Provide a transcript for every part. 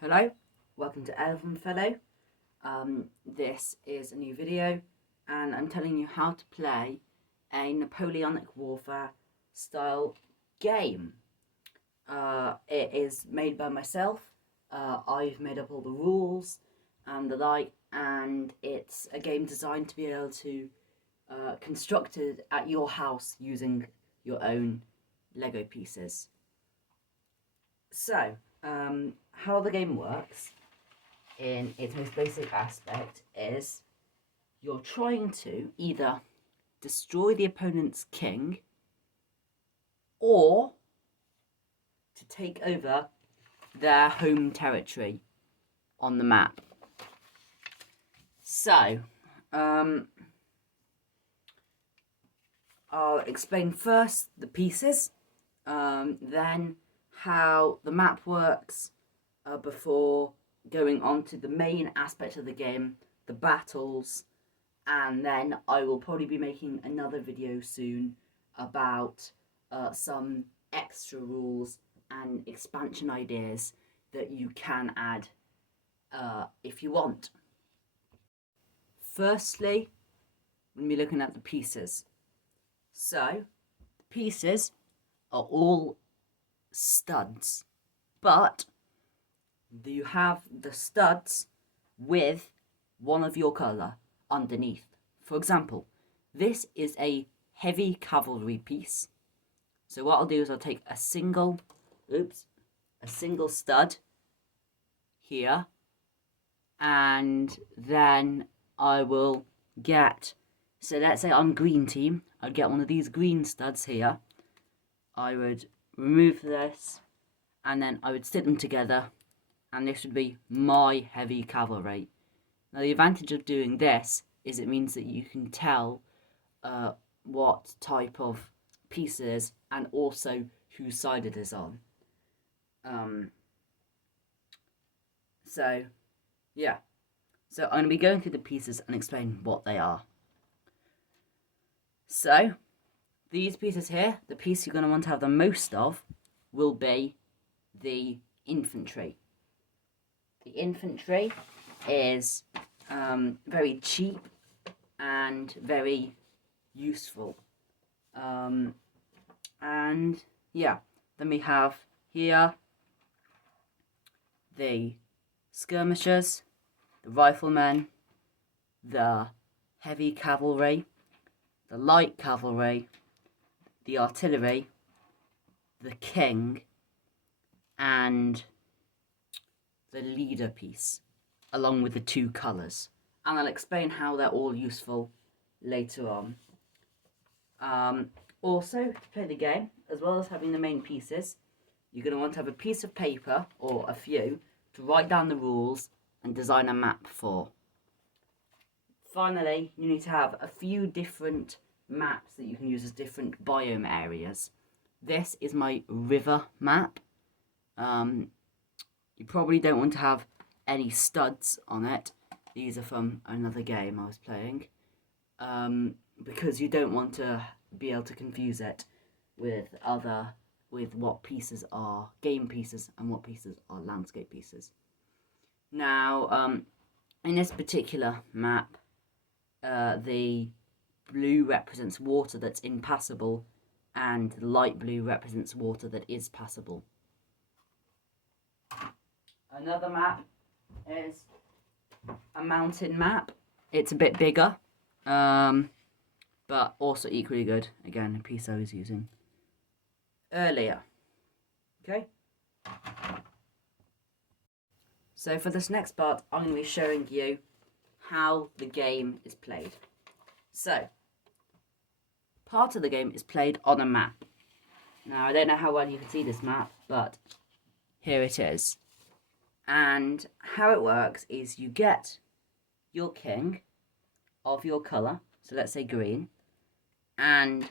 Hello, welcome to Elephant Fellow. This is a new video and I'm telling you how to play a Napoleonic Warfare style game. It is made by myself. I've made up all the rules and the like, and it's a game designed to be able to construct it at your house using your own Lego pieces. So, how the game works in its most basic aspect is you're trying to either destroy the opponent's king or to take over their home territory on the map. So, I'll explain first the pieces, then how the map works before going on to the main aspect of the game, the battles, and then I will probably be making another video soon about some extra rules and expansion ideas that you can add if you want. Firstly, we'll be looking at the pieces. So, the pieces are all studs, but you have the studs with one of your colour underneath. For example, this is a heavy cavalry piece. So what I'll do is I'll take a single stud here, and then I will get, so let's say on green team, I'd get one of these green studs here. I would remove this, and then I would stick them together, and this would be my heavy cavalry. Now the advantage of doing this is it means that you can tell what type of piece it is and also whose side it is on. So I'm going to be going through the pieces and explain what they are. So these pieces here, the piece you're going to want to have the most of will be the infantry. The infantry is very cheap and very useful. And yeah, then we have here the skirmishers, the riflemen, the heavy cavalry, the light cavalry, the artillery, the king, and the leader piece, along with the two colours. And I'll explain how they're all useful later on. Also, to play the game, as well as having the main pieces, you're going to want to have a piece of paper, or a few, to write down the rules and design a map for. Finally, you need to have a few different maps that you can use as different biome areas. This is my river map. You probably don't want to have any studs on it. These are from another game I was playing. Because you don't want to be able to confuse it with what pieces are game pieces and what pieces are landscape pieces. Now, in this particular map, the blue represents water that's impassable, and the light blue represents water that is passable. Another map is a mountain map. It's a bit bigger, but also equally good. Again, a piece I was using earlier. Okay? So for this next part, I'm going to be showing you how the game is played. So, part of the game is played on a map. Now, I don't know how well you can see this map, but here it is. And how it works is you get your king of your colour, so let's say green, and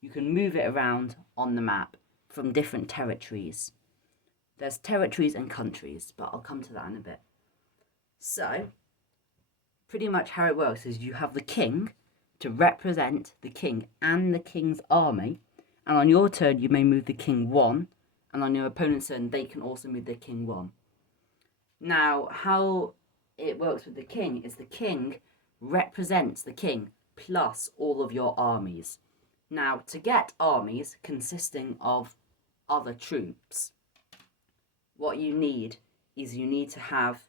you can move it around on the map from different territories. There's territories and countries, but I'll come to that in a bit. So, pretty much how it works is you have the king to represent the king and the king's army, and on your turn you may move the king one, and on your opponent's turn they can also move the king one. Now, how it works with the king is the king represents the king plus all of your armies. Now, to get armies consisting of other troops, what you need is you need to have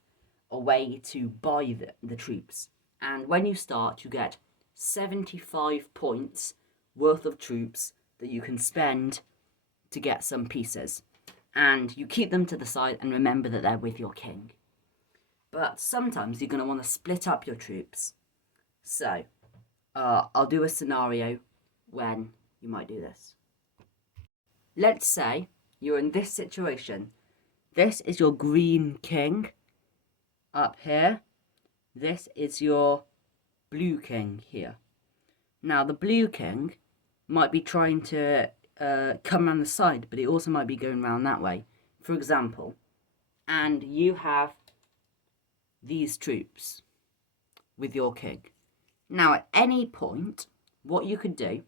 a way to buy the troops. And when you start, you get 75 points worth of troops that you can spend to get some pieces. And you keep them to the side and remember that they're with your king. But sometimes you're going to want to split up your troops. So, I'll do a scenario when you might do this. Let's say you're in this situation. This is your green king up here. This is your blue king here. Now, the blue king might be trying to come around the side, but it also might be going around that way, for example. And you have these troops with your king. Now, at any point, what you could do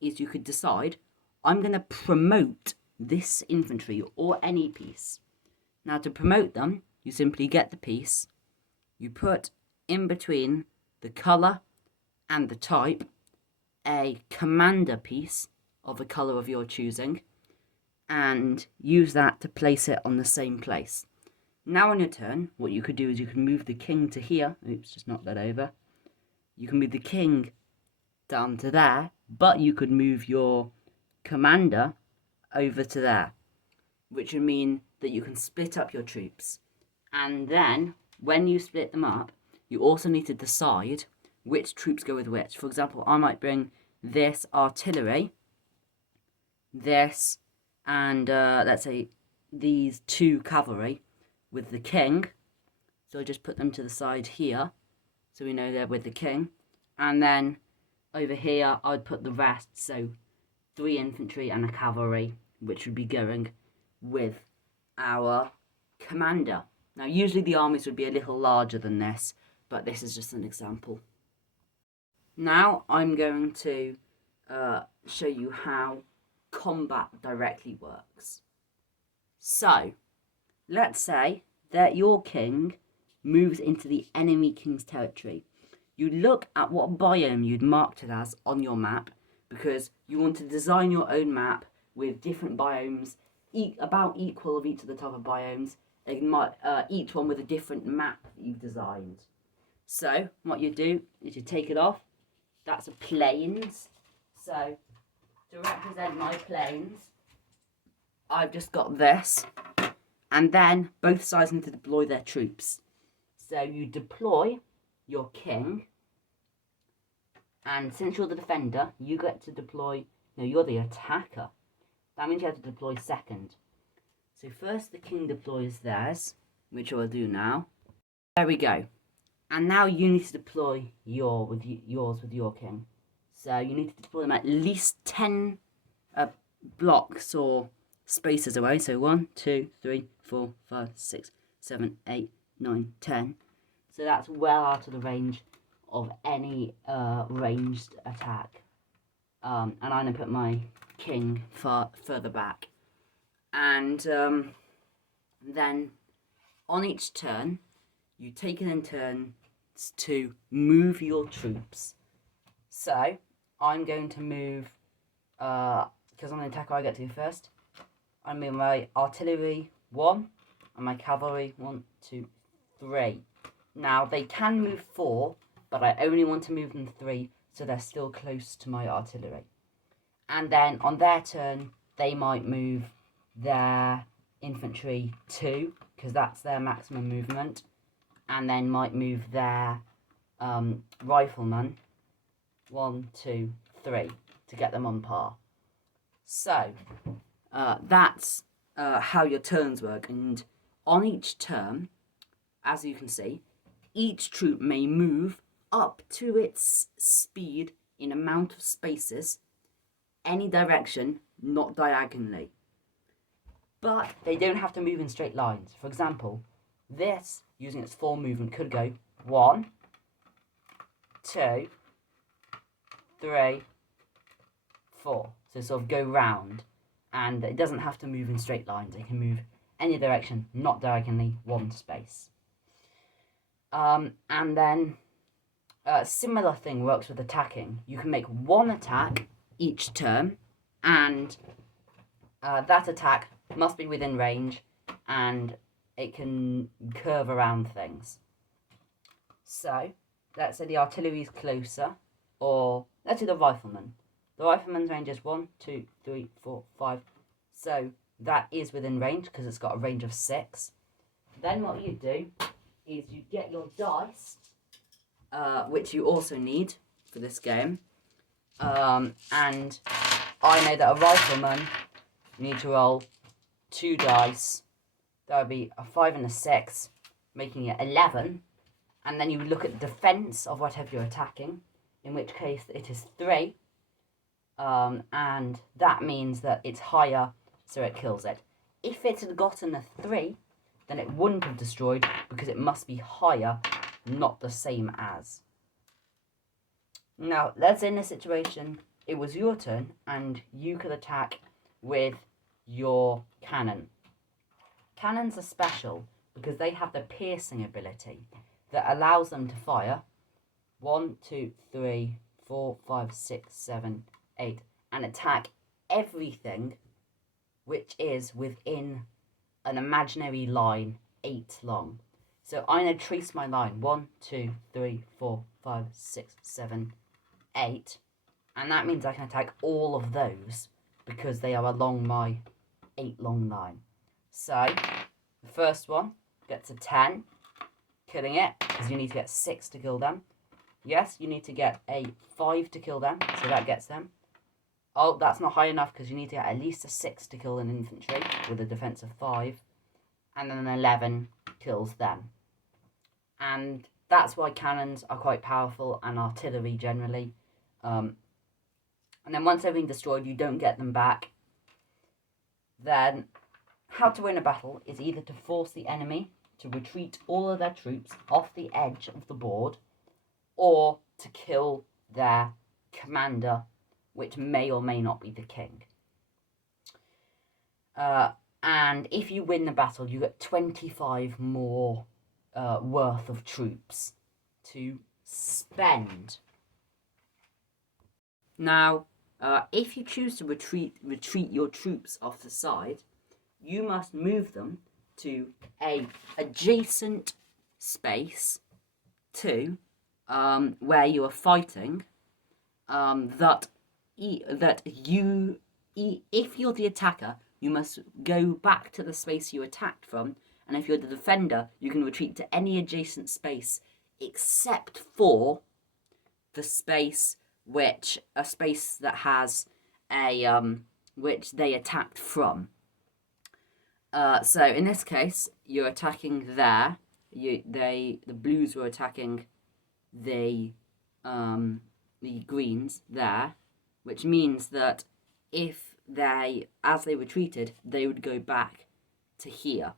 is you could decide, I'm going to promote this infantry or any piece. Now, to promote them, you simply get the piece, you put in between the colour and the type a commander piece of a colour of your choosing, and use that to place it on the same place. Now on your turn, what you could do is you can move the king to here. Oops, just knocked that over. You can move the king down to there, but you could move your commander over to there, which would mean that you can split up your troops. And then, when you split them up, you also need to decide which troops go with which. For example, I might bring this artillery, this, and let's say these two cavalry with the king. So I just put them to the side here, so we know they're with the king. And then over here, I'd put the rest, so 3 infantry and a cavalry, which would be going with our commander. Now, usually the armies would be a little larger than this, but this is just an example. Now, I'm going to show you how combat directly works. So, let's say that your king moves into the enemy king's territory. You look at what biome you'd marked it as on your map, because you want to design your own map with different biomes, about equal of each of the type of biomes, each one with a different map that you've designed. So, what you do is you take it off. That's a plains. So, to represent my plains, I've just got this. And then both sides need to deploy their troops. So you deploy your king. And since you're the defender, you get to deploy... No, you're the attacker. That means you have to deploy second. So first the king deploys theirs, which I will do now. There we go. And now you need to deploy yours with your king. So you need to deploy them at least 10 blocks or spaces away. So 1, 2, 3, 4, 5, 6, 7, 8, 9, 10. So that's well out of the range of any ranged attack. And I'm going to put my king further back. And then on each turn, you take it in turns to move your troops. So I'm going to move, because I'm an attacker, I get to go first. I move my artillery 1 and my cavalry 1, 2, 3. Now they can move 4, but I only want to move them 3, so they're still close to my artillery. And then on their turn, they might move their infantry 2, because that's their maximum movement, and then might move their riflemen 1, 2, 3 to get them on par. So that's how your turns work, and on each turn, as you can see, each troop may move up to its speed in amount of spaces, any direction, not diagonally. But they don't have to move in straight lines. For example, this, using its full movement, could go 1, 2, 3, 4. So sort of go round. And it doesn't have to move in straight lines. It can move any direction, not diagonally, one space. And then a similar thing works with attacking. You can make one attack each turn, and that attack must be within range, and it can curve around things. So, let's say the artillery is closer, or let's say the rifleman. The rifleman's range is 1, 2, 3, 4, 5. So, that is within range because it's got a range of 6. Then what you do is you get your dice, which you also need for this game. And I know that a rifleman, you need to roll 2 dice. That would be a 5 and a 6, making it 11. And then you look at the defense of whatever you're attacking, in which case it is 3. And that means that it's higher, so it kills it. If it had gotten a 3, then it wouldn't have destroyed because it must be higher, not the same as. Now, let's say in this situation, it was your turn and you could attack with your cannon. Cannons are special because they have the piercing ability that allows them to fire 1, 2, 3, 4, 5, 6, 7, 8 and attack everything which is within an imaginary line 8 long. So I'm going to trace my line 1, 2, 3, 4, 5, 6, 7, 8, and that means I can attack all of those because they are along my 8 long line. So the first one gets a 10, killing it because you need to get 6 to kill them. Yes, you need to get a 5 to kill them, so that gets them. Oh, that's not high enough because you need to get at least a 6 to kill an infantry with a defense of 5. And then an 11 kills them. And that's why cannons are quite powerful, and artillery generally. And then once they've been destroyed, you don't get them back. Then how to win a battle is either to force the enemy to retreat all of their troops off the edge of the board, or to kill their commander, which may or may not be the king. And if you win the battle, you get 25 more worth of troops to spend. Now, if you choose to retreat your troops off the side, you must move them to a adjacent space to where you are fighting. If you're the attacker, you must go back to the space you attacked from, and if you're the defender, you can retreat to any adjacent space except for the space that has a which they attacked from. So in this case, you're attacking there. The blues were attacking the greens there, which means that as they retreated, they would go back to here.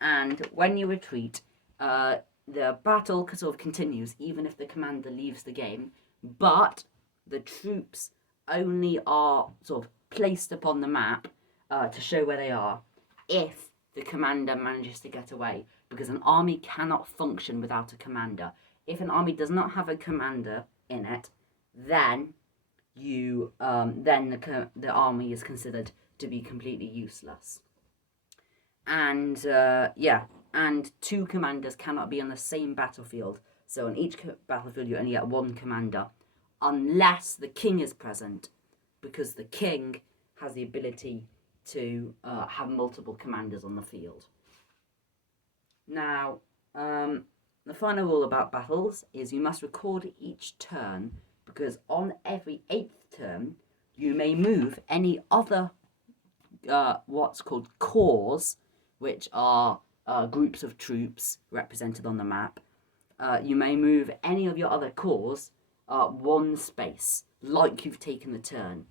And when you retreat, the battle sort of continues, even if the commander leaves the game, but the troops only are sort of placed upon the map to show where they are if the commander manages to get away, because an army cannot function without a commander. If an army does not have a commander in it, then the army is considered to be completely useless. And and 2 commanders cannot be on the same battlefield. So on each battlefield you only get 1 commander, unless the king is present, because the king has the ability to have multiple commanders on the field. Now, the final rule about battles is you must record each turn, because on every 8th turn, you may move any other what's called corps, which are groups of troops represented on the map. You may move any of your other corps 1 space, like you've taken the turn.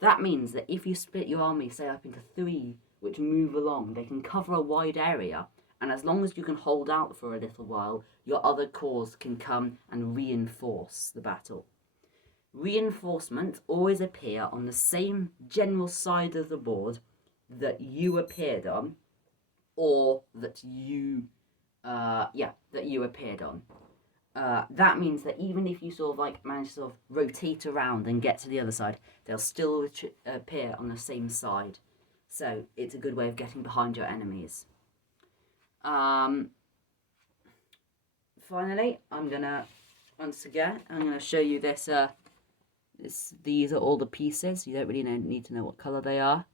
That means that if you split your army, say, up into 3, which move along, they can cover a wide area, and as long as you can hold out for a little while, your other corps can come and reinforce the battle. Reinforcements always appear on the same general side of the board that you appeared on, or that you, that you appeared on. That means that even if you sort of like manage to sort of rotate around and get to the other side, they'll still appear on the same side. So it's a good way of getting behind your enemies. Finally, once again, I'm gonna show you this. These are all the pieces. You don't really need to know what color they are,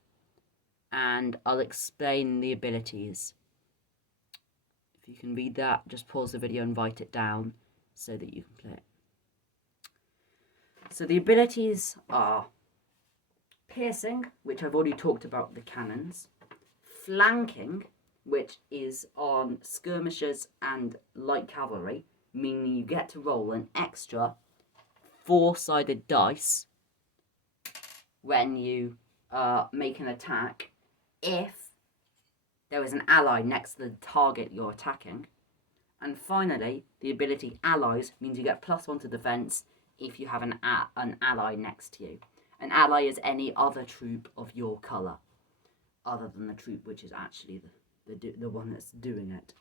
and I'll explain the abilities. If you can read that, just pause the video and write it down so that you can play it. So the abilities are piercing, which I've already talked about with the cannons, flanking, which is on skirmishers and light cavalry, meaning you get to roll an extra 4-sided dice when you make an attack if there is an ally next to the target you're attacking. And finally, the ability allies means you get +1 to defense if you have an ally next to you. An ally is any other troop of your color, other than the troop which is actually the one that's doing it.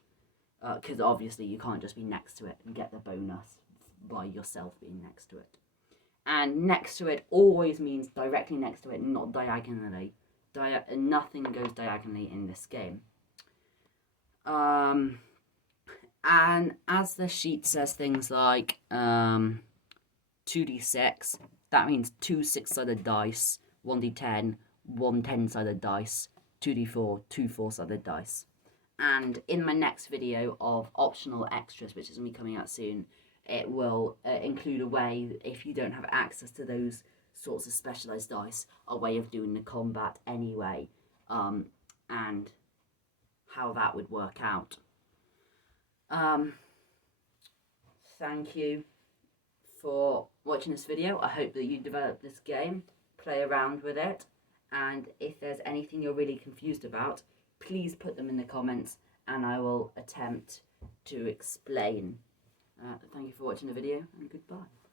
Because obviously you can't just be next to it and get the bonus by yourself being next to it. And next to it always means directly next to it, not diagonally. Nothing goes diagonally in this game. And as the sheet says things like 2d6, that means 2 6-sided dice, 1d10, 1 10-sided dice, 2d4, 2 4-sided dice. And in my next video of optional extras, which is going to be coming out soon, it will include a way, if you don't have access to those sorts of specialised dice, a way of doing the combat anyway, and how that would work out. Thank you for watching this video. I hope that you develop this game, play around with it, and if there's anything you're really confused about, please put them in the comments and I will attempt to explain. Thank you for watching the video, and goodbye.